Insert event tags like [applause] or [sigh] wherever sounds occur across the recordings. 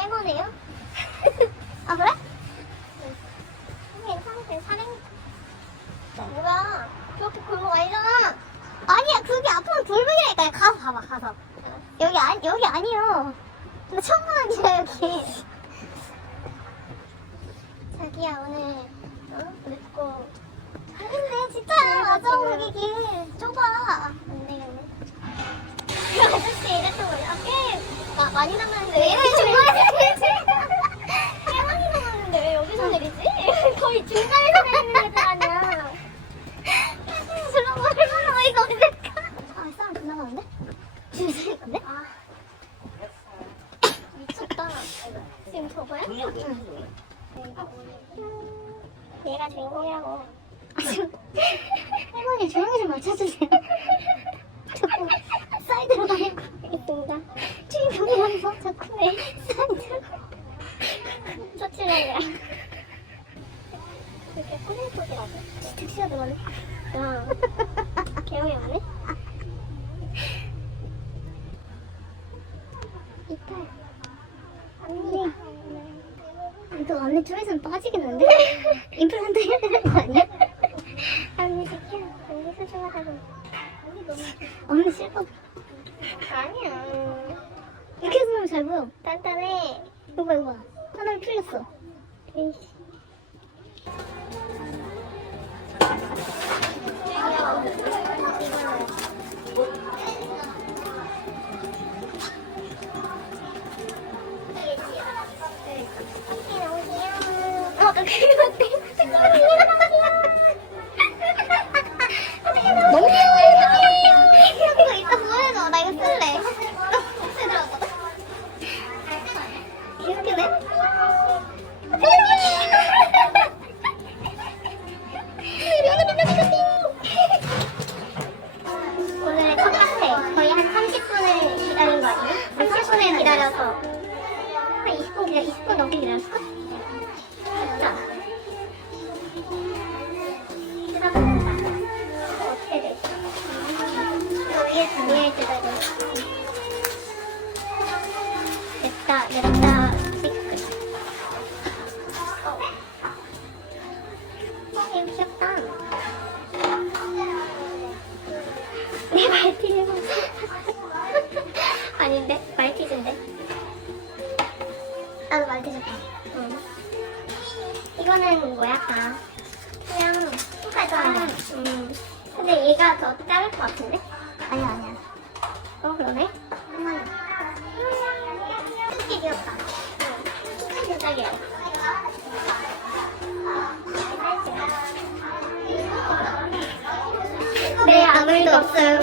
하네요. [laughs] 아 그래? 괜찮은데 사행 뭐야? 그렇게 골목 아니잖아. 아니야 그게 앞으로 돌멩이라니까 가서 봐봐 가서. 여기 아니 여기 아니요. 나 처음 보는 길이야 여기. 자기야 오늘 어? 늦고. 아닌데 진짜 맞아 거기 길 좁아. 안 되겠네. 그 아저씨 이랬던 거야. 아, 꽤 마- 많이 남았는데 왜 이렇게 중간에서 내리지? 꽤 많이 남았는데 왜 여기서 내리지? 거의 중간에서 내리는 애들 아니야. 저런 거 얼마나 어이가 없을까? 아, 사람 존나 많은데? 지금 살 건데? 아. 미쳤다. 지금 저거야? 응. 얘가 주인공이라고. 할머니 조용히 좀 맞춰주세요. 자꾸 사이드로 가는 거 있습니다. 주인공이라면서 자꾸 왜 사이드로 쫓으려고요. 이렇게 꼬들꼬들하고 택시가 들어가네. 야, 개형이 하네. 이빨. 언니. 이거 언니 좀 있으면 빠지겠는데? [laughs] 임플란트 해야 되는 거 아니야? 언니 지켜. 언니 소중하다고. 언니 너무 언니 싫어. 아니야. 이렇게 보면 잘 보여. 단단해. 이거 봐, 이거 봐. 하나를 풀렸어. 에이씨. 어, 위에 위에 기다려 됐다 됐다. 시크 어. 어, 귀엽다. 내 말티즈 [laughs] 아닌데? 말티즈인데? 나도 말티즈 봐 응. 이거는 뭐야? 다 그냥 똑같아. 음. 근데 얘가 더 작을 것 같은데 아니야 아니야. 어 그러네? 하나 크게 귀엽다 응. 크게 딱이야 네 아무 일도 없어요.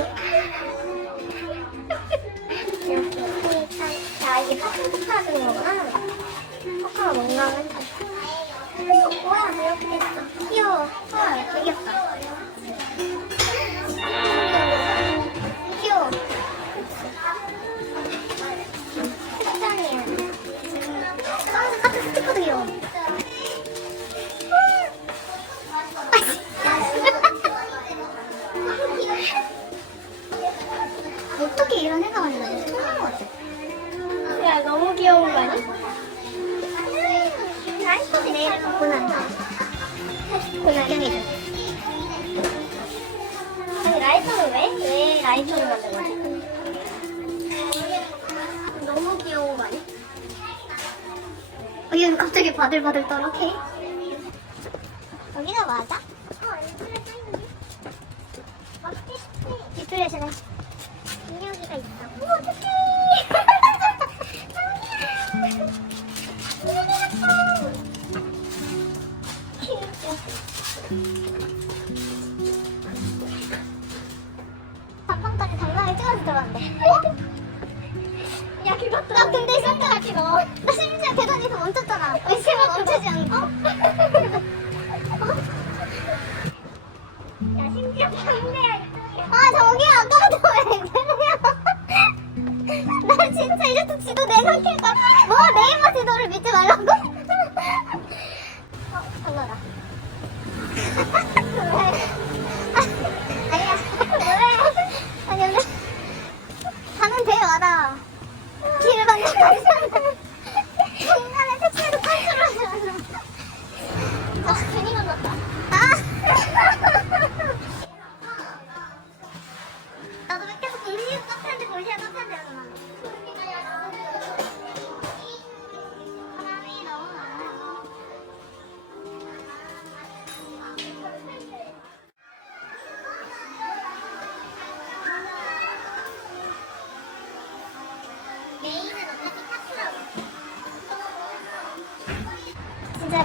야 이게 포카 주는 거구나. 포카가 뭔가 하면 어, 뭐야 이렇게 됐어 귀여워. 헐 되게 귀엽다 아니, 라이터는 왜? 왜 라이터를 만든 거지? 너무 귀여운 거 아니야? 어, 얘는 갑자기 바들바들 떨어, 케이? 여기가 맞아? 어, 인터넷 사이트네. 맞지 싶네. 인터넷이네. 인형이가 있어. 우와, 어떡해! [laughs] 밥 방까지 장난을 찍어서 들어갔네. 야, 그것도. 나 근데 심지어 너. 나 심지어 계단에서 멈췄잖아. 의심은 멈추지 않고. 야, 심지어 방대야. 아, 저기 아까도 왜 그래요? 나 진짜 이제부터 지도 내가 킬까? 뭐 네이버 지도를 믿지 말라고? Ha ha ha!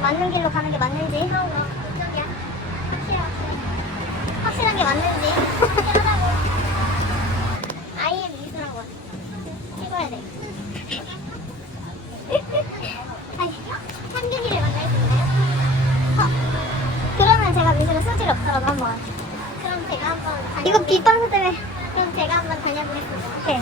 맞는 길로 가는 게 맞는지. 거 확실해 확실해 확실한 게 맞는지. 확실하다고. 아이엠 미술학원 찍어야 돼. [laughs] 아니 한균이를 만날 수 있나요? 어, 그러면 제가 미술에 소질이 없더라도 한번. 그럼 제가 한번 이거 빗방사 때문에. 그럼 제가 한번 다녀보겠습니다. 오케이